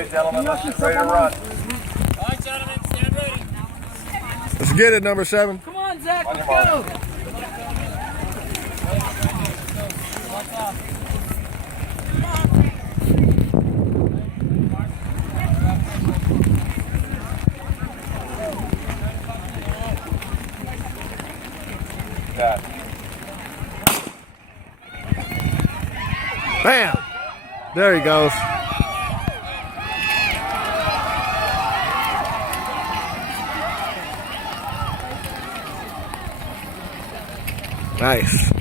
ready, gentlemen. Let's get ready to run. All right, gentlemen, stand ready. Let's get it, number 7. Come on, Zach, let's go. Yeah. Bam! There he goes. Nice.